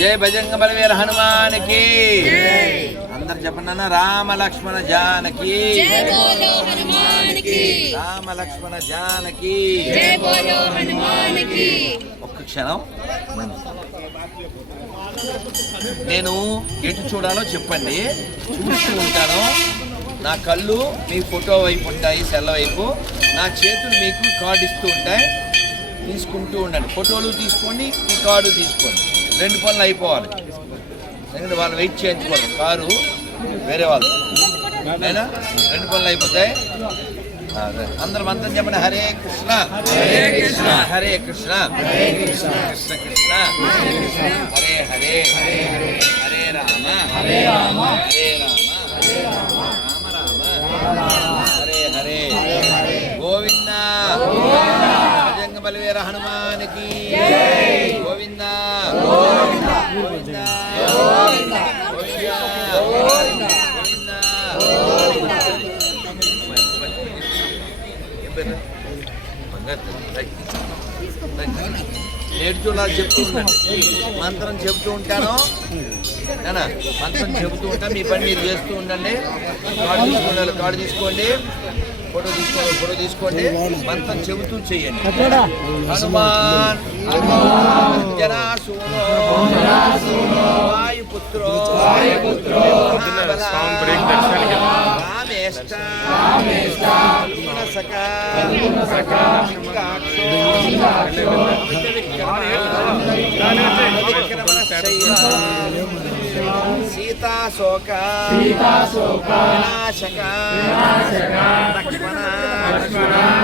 జై బజరంగ బలవీర హనుమానికి. అందరు చెప్పండి. రామ లక్ష్మణ జానకి, రామ లక్ష్మణ జానకి. ఒక్క క్షణం, నేను ఎటు చూడాలో చెప్పండి, చూస్తూ ఉంటాను. నా కళ్ళు మీ ఫోటో వైపు ఉంటాయి, సెల్ల వైపు. నా చేతులు మీకు కార్డు ఇస్తూ ఉంటాయి, తీసుకుంటూ ఉండండి. ఫోటోలు తీసుకోండి, ఈ కార్డు తీసుకోండి. 2 పనులు అయిపోవాలి, ఎందుకంటే వాళ్ళు వెయిట్ చేయించుకోవాలి. కారు వేరే వాళ్ళు అయినా 2 పనులు అయిపోతాయి. అందరం మంత్రం చెప్పండి. హరే కృష్ణ హరే కృష్ణ హరే కృష్ణ కృష్ణ కృష్ణ హరే హరే హరే రామ హరే రామ హరే రామ రామ రామ హరే హరే. గోవింద బజరంగ బలవీర హనుమానికి. గోవింద గోవింద గోవింద నేర్చులా చెప్తూ ఉండండి. మంత్రం చెప్తూ ఉంటాను, మంత్రం చెబుతూ ఉంటాను. మీ పని మీరు చేస్తూ ఉండండి. కార్డు తీసుకోండి, కార్డు తీసుకోండి. ఫోటో తీసుకోండి, ఫోటో తీసుకోండి. మంత్రం చెబుతూ చెయ్యండి. హనుమాన్ జనాసూనో వాయుపుత్రో రామేష్ట సీతాశోక వినాశక లక్ష్మణ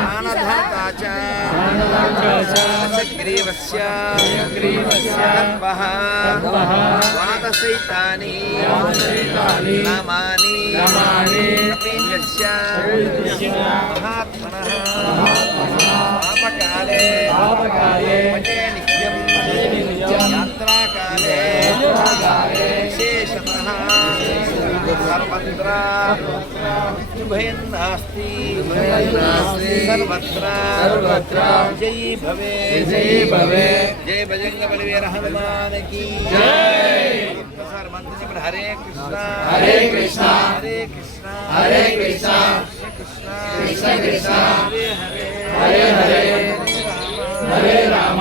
ప్రాణధాత గ్రీవస్య వాదసైతాని నామాని కపీంద్రస్య మహాత్మనః పాపకాలే భజే నిత్యం యాత్రాకాలే విశేషతః సర్వత్ర మృత్యుభయం నాస్తి సర్వత్ర జై భవే జై భవే. జై బజరంగ బలవీర హనుమానికి జై. ఒకసారి మంత్రం చెప్పండి. హరే కృష్ణ హరే కృష్ణ హరే కృష్ణ హరే కృష్ణ కృష్ణ కృష్ణ కృష్ణ హరే హరే హరే రామ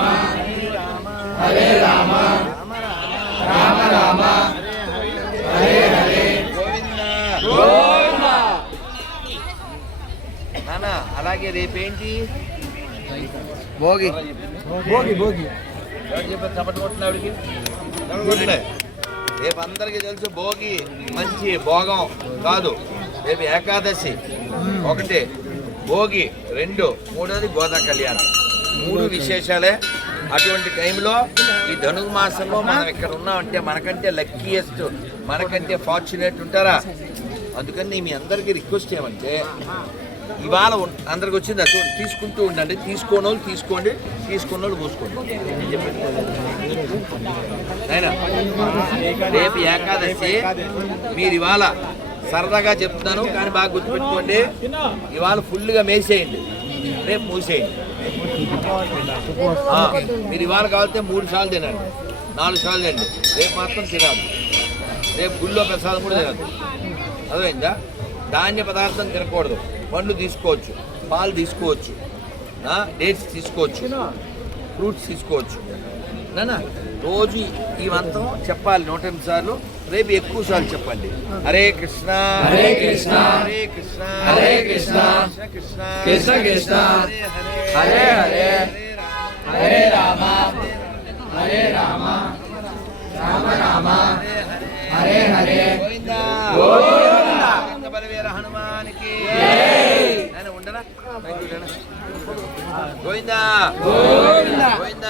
హరే రామ రామ రామ హరే హరే. గోవింద గోవింద. నానా అలాగే రేపేంటి? భోగి భోగి భోగి. ఎవరు చెప్పారు? చప్పట్లు కొట్టినాడికి రేపు అందరికీ తెలుసు. భోగి మంచి భోగం కాదు. రేపు ఏకాదశి 1, భోగి 2, 3 గోదా కళ్యాణం. 3 విశేషాలే. అటువంటి టైంలో ఈ ధనుర్మాసంలో మనం ఇక్కడ ఉన్నామంటే మనకంటే లక్కీయెస్ట్, మనకంటే ఫార్చునేట్ ఉంటారా? అందుకని మీ అందరికీ రిక్వెస్ట్ ఏమంటే, ఇవాళ అందరికి వచ్చింది చూడండి, తీసుకుంటూ ఉండండి. తీసుకోని వాళ్ళు తీసుకోండి, తీసుకున్న వాళ్ళు పోసుకోండి. అయినా రేపు ఏకాదశి. మీరు ఇవాళ సరదాగా చెప్తున్నాను కానీ బాగా గుర్తుపెట్టుకోండి. ఇవాళ ఫుల్గా మేసేయండి, రేపు మూసేయండి. మీరు ఇవాళ కావాలంటే 3 సార్లు తినండి, 4 సార్లు తినండి. రేపు మాత్రం తినాలి. రేపు గుళ్ళో ప్రసాదం కూడా తినద్దు, అర్థమైందా? ధాన్య పదార్థం తినకూడదు. పండ్లు తీసుకోవచ్చు, పాలు తీసుకోవచ్చు, డేట్స్ తీసుకోవచ్చు, ఫ్రూట్స్ తీసుకోవచ్చు. నానా రోజు ఈ మంత్రం చెప్పాలి 108 సార్లు. రేపు ఎక్కువ సార్లు చెప్పండి. హరే కృష్ణ హరే కృష్ణ హరే కృష్ణ హరే కృష్ణ కృష్ణ కృష్ణ కృష్ణ హరే హరే హరే రామ హరే రామ రామ రామ హరే హరే. గోవింద గోవింద బలవీర హనుమానికి ఉండరా. గోవింద గోవింద గోవింద